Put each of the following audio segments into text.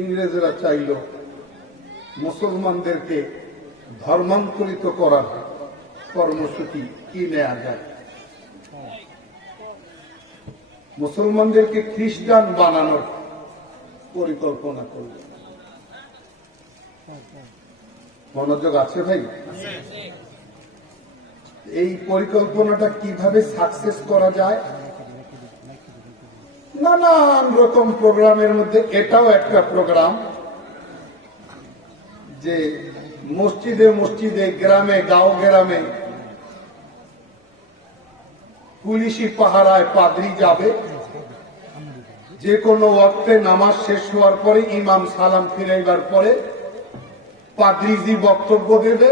ইংরেজরা চাইল মুসলমানদেরকে ধর্মান্তরিত করার কর্মসূচি কি নেওয়া যায়, মুসলমানদেরকে খ্রিস্টান বানানোর পরিকল্পনা করল। মনোযোগ আছে ভাই? এই পরিকল্পনাটা কিভাবে সাকসেস করা যায়, নানান রকম প্রোগ্রামের মধ্যে এটাও একটা প্রোগ্রাম যে মসজিদে মসজিদে, গ্রামে গাঁও গ্রামে পুলিশি পাহারায় পাদ্রী যাবে, যে কোনো ওয়াক্তে নামাজ শেষ হওয়ার পরে ইমাম সালাম ফিরাইবার পরে পাদ্রীজি বক্তব্য দেবে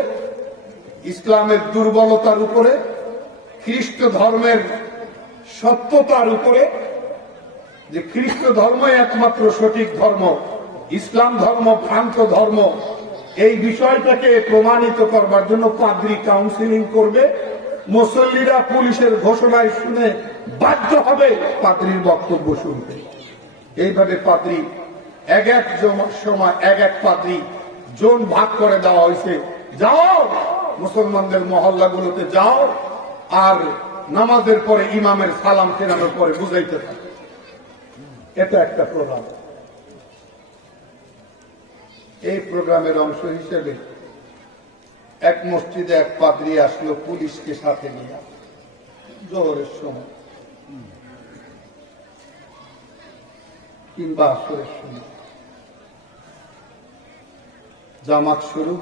ইসলামের দুর্বলতার উপরে, খ্রিস্ট ধর্মের সত্যতার উপরে, যে খ্রিস্ট ধর্মই একমাত্র সঠিক ধর্ম, ইসলাম ধর্ম ভ্রান্ত ধর্ম। এই বিষয়টাকে প্রমাণিত করবার জন্য পাদ্রী কাউন্সিলিং করবে। মুসল্লিরা পুলিশের ঘোষণায় শুনে বাধ্য হবে পাদ্রীর বক্তব্য শুনতে। এইভাবে পাদ্রী এক এক সময় এক এক পাদ্রী জোন ভাগ করে দেওয়া হয়েছে, যাও মুসলমানদের মহল্লাগুলোতে যাও আর নামাজের পরে ইমামের সালাম ফেরানোর পরে বুঝাইতে থাকে। এটা একটা প্রোগ্রাম। এই প্রোগ্রামের অংশ হিসেবে এক মসজিদে এক পাদ্রী আসলো পুলিশকে সাথে নিয়ে জোহরের সময় কিংবা আসরের সময়। জামাত শুরু,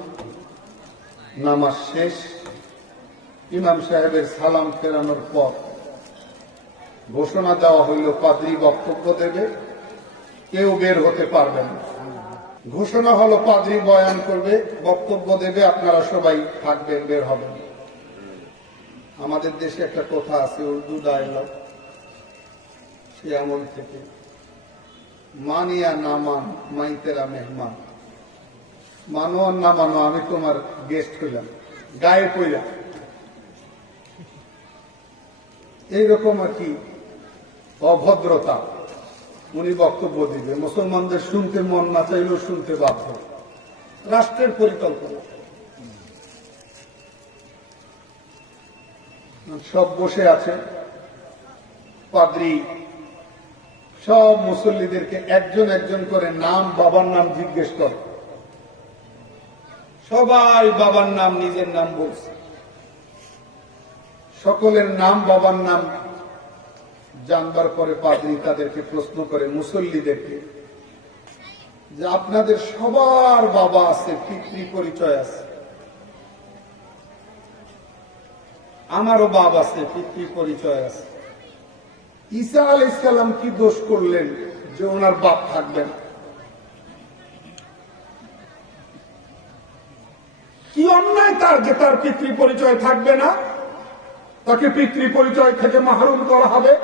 নামাজ শেষ, ইমাম সাহেবের সালাম ফেরানোর পর ঘোষণা দেওয়া হইল পাদ্রী বক্তব্য দেবে, কেউ বের হতে পারবে না। ঘোষণা হলো পাদ্রী বয়ান করবে, বক্তব্য দেবে, আপনারা সবাই থাকবেন, বের হবেন। আমাদের দেশে একটা কথা আছে, উর্দু ডায়লগ, সে আমল থেকে, মানিয়া না মান মাই তেরা মেহমান, মানো আর না মানো আমি তোমার গেস্ট হইলাম, গায়ে পইলাম। এইরকম আর কি অভদ্রতা। উনি বক্তব্য দিবে, মুসলমানদের শুনতে মন না চাইলেও শুনতে বাধ্য। রাষ্ট্রের পরিকল্পনা। সব বসে আছে, পাদ্রী সব মুসল্লিদেরকে একজন একজন করে নাম, বাবার নাম জিজ্ঞেস করে। সবাই বাবার নাম, নিজের নাম বলছে। সকলের নাম, বাবার নাম জানবার পরে পাদ্রী তাদেরকে প্রশ্ন করে, মুসল্লিদেরকে, যে আপনাদের সবার বাবা আছে, পিতৃ পরিচয় আছে, আমারও বাপ আছে, পিতৃ পরিচয় আছে। ঈসা আলাইহিস সালাম কি দোষ করলেন যে ওনার বাপ থাকবেন? কি অন্যায় তার যে তার পিতৃ পরিচয় থাকবে না, তাকে পিতৃ পরিচয় থেকে মাহরুম করা হবে?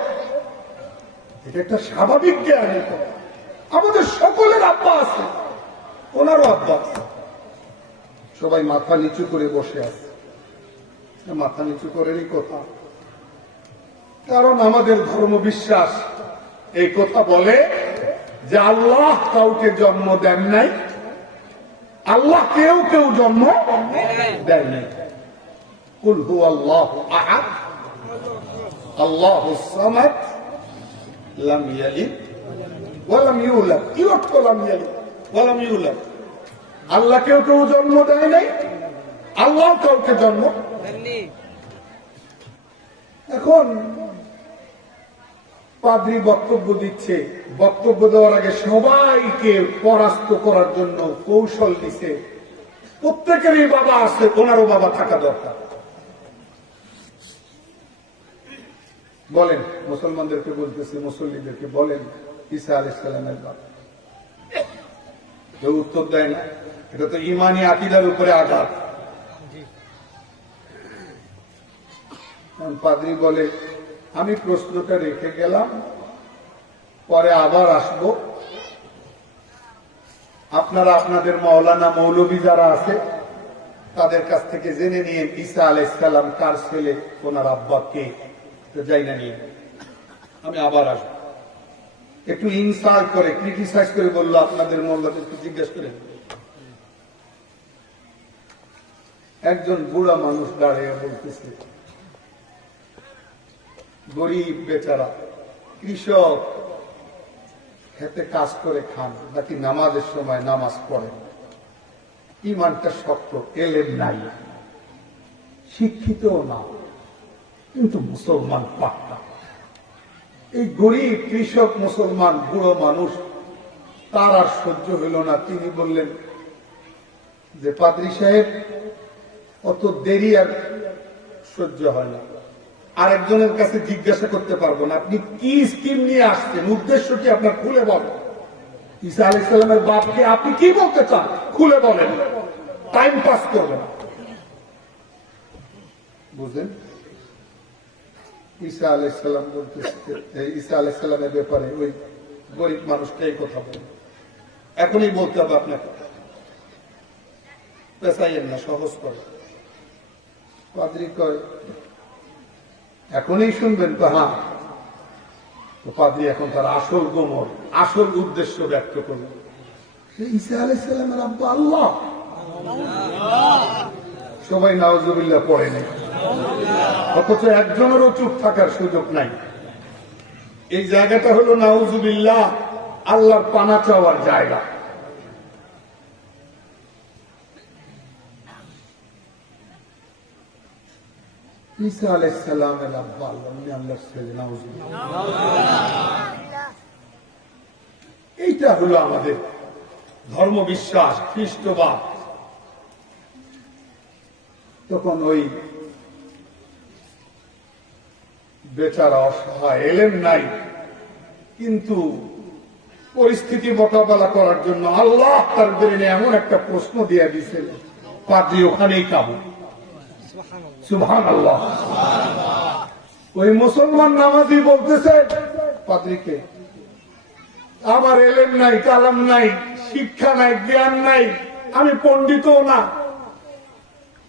এটা একটা স্বাভাবিক জ্ঞান। আমাদের সকলের আব্বা আছে, ওনারও আব্বা আছে। সবাই মাথা নিচু করে বসে আছে। মাথা নিচু করেনই কথা, কারণ আমাদের ধর্ম বিশ্বাস এই কথা বলে যে আল্লাহ কাউকে জন্ম দেন নাই, আল্লাহ কেউ কেউ জন্ম দেন নাই। কুল হুয়াল্লাহু আহাদ আল্লাহুস সামাদ লাম ইয়ালিদ ওয়া লাম ইউলাদ। কি অর্থ লাম ইয়ালিদ ওয়া লাম ইউলাদ? আল্লাহ কেউ কেউ জন্ম দেয় নাই, আল্লাহ কাউকে জন্ম দেননি। এখন পাদ্রী বক্তব্য দিচ্ছে, বক্তব্য দেওয়ার আগে সবাইকে পরাস্ত করার জন্য কৌশল দিচ্ছে। প্রত্যেকেরই বাবা আছে, ওনারও বাবা থাকা দরকার। বলেন, মুসলমানদেরকে বলতেছে, মুসল্লিদেরকে বলেন ঈসা আলাইহিস সালামের বাপ। কেউ উত্তর দেয় না। এটা তো ইমানি আকীদার উপরে আঘাত। পাদ্রী বলে, আমি প্রশ্নটা রেখে গেলাম, পরে আবার আসব। আপনারা আপনাদের মাওলানা মৌলভী যারা আছে তাদের কাছ থেকে জেনে নিয়ে ঈসা আলাইহিস সালাম কার ছেলে, ওনার আব্বা কে, যাই না নিয়ে আমি আবার আসব। একটু ইনসাল্ট করে, ক্রিটিসাইজ করে বললো আপনাদের মোল্লাকে একটু জিজ্ঞেস করে। একজন বুড়া মানুষ দাঁড়িয়ে বলতেছে, গরিব বেচারা কৃষক, খেতে কাজ করে খান, নাকি নামাজের সময় নামাজ পড়েন, ইমানটা শক্ত, এলেম নাই, শিক্ষিত না, কিন্তু মুসলমান পাক্কা। এই গরিব কৃষক মুসলমান বুড়ো মানুষ, তার আর সহ্য হইল না। তিনি বললেন যে পাদ্রী সাহেব, অত দেরি আর সহ্য হয় না, আরেকজনের কাছে জিজ্ঞাসা করতে পারবো না, আপনি কি স্কিম নিয়ে আসছেন, উদ্দেশ্য কি আপনার, খুলে বলেন। ঈসা আলাইহিস সালামের বাপকে আপনি কি বলতে চান, খুলে বলেন, টাইম পাস করবেন। বুঝলেন, ঈসা আলাইহিস সালাম বলতেছে, ঈসা আলাইহিস সালামের ব্যাপারে ওই গরিব মানুষটা এই কথা বলে, এখনই বলতে হবে আপনাকে, পেছাইয়েন না, সহজ করে। পাদ্রী কয় এখনই শুনবেন তো? হ্যাঁ। তো পাদ্রী এখন তার আসল গোমর, আসল উদ্দেশ্য ব্যক্ত করলেন। ঈসা আলাইহিস সালামের আব্বা আল্লাহ। সবাই নাউজুবিল্লাহ পড়ে নেই, অথচ একজনেরও চুপ থাকার সুযোগ নাই। এই জায়গাটা হলো নাউজুবিল্লাহ আল্লাহর পানা চাওয়ার জায়গা। ঈসা আলাইহিস সালামের আব্বা আল্লাহ, উনি আল্লাহর ছেলে, নাউজুবিল্লাহ। এইটা হলো আমাদের ধর্ম বিশ্বাস, খ্রিস্টবাদ। তখন ওই বেচারা অসহায়, এলেম নাই, কিন্তু পরিস্থিতি মোকাবেলা করার জন্য আল্লাহ তার ব্রেনে এমন একটা প্রশ্ন দিয়ে দিয়েছিল, পাদ্রী ওখানেই কাবু। সুবহানাল্লাহ। ওই মুসলমান নামাজি বলতেছে পাদ্রীকে, আমার এলেম নাই, কালাম নাই, শিক্ষা নাই, জ্ঞান নাই, আমি পণ্ডিতও না,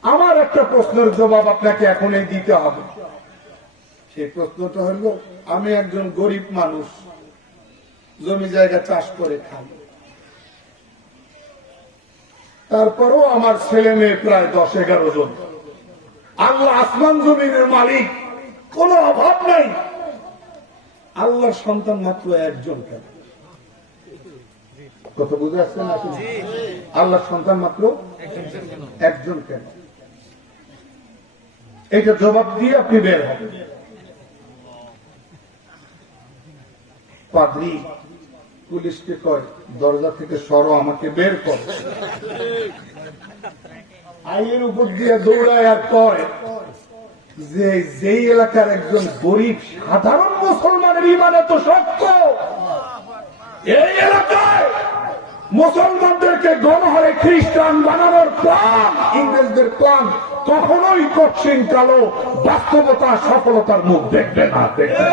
আমার একটা প্রশ্নের জবাব আপনাকে এখনই দিতে হবে। সেই প্রশ্নটা হলো, আমি একজন গরিব মানুষ, জমি জায়গা চাষ করে খাই, তারপরেও আমার ছেলে মেয়ে প্রায় 10-11 জন। আল্লাহ আসমান জমিনের মালিক, কোন অভাব নাই, আল্লাহর সন্তান মাত্র একজন কেন? কত বুঝে আসছেন? আল্লাহর সন্তান মাত্র একজন কেন? এটা জবাব দিয়ে আপনি বের হবেন। পাদ্রী পুলিশকে কয়, দরজা থেকে সরো, আমাকে বের কর। আইনের উপর দিয়ে দৌড়ায় আর কয় যে যেই এলাকার একজন গরিব সাধারণ মুসলমানের ইমান এত শক্ত, এই এলাকায় মুসলমানদেরকে গণহারে খ্রিস্টান বানানোর প্ল্যান, ইংরেজদের প্ল্যান কখনোই কঠিন কালো বাস্তবতা সফলতার মুখ দেখবে না, দেখবে।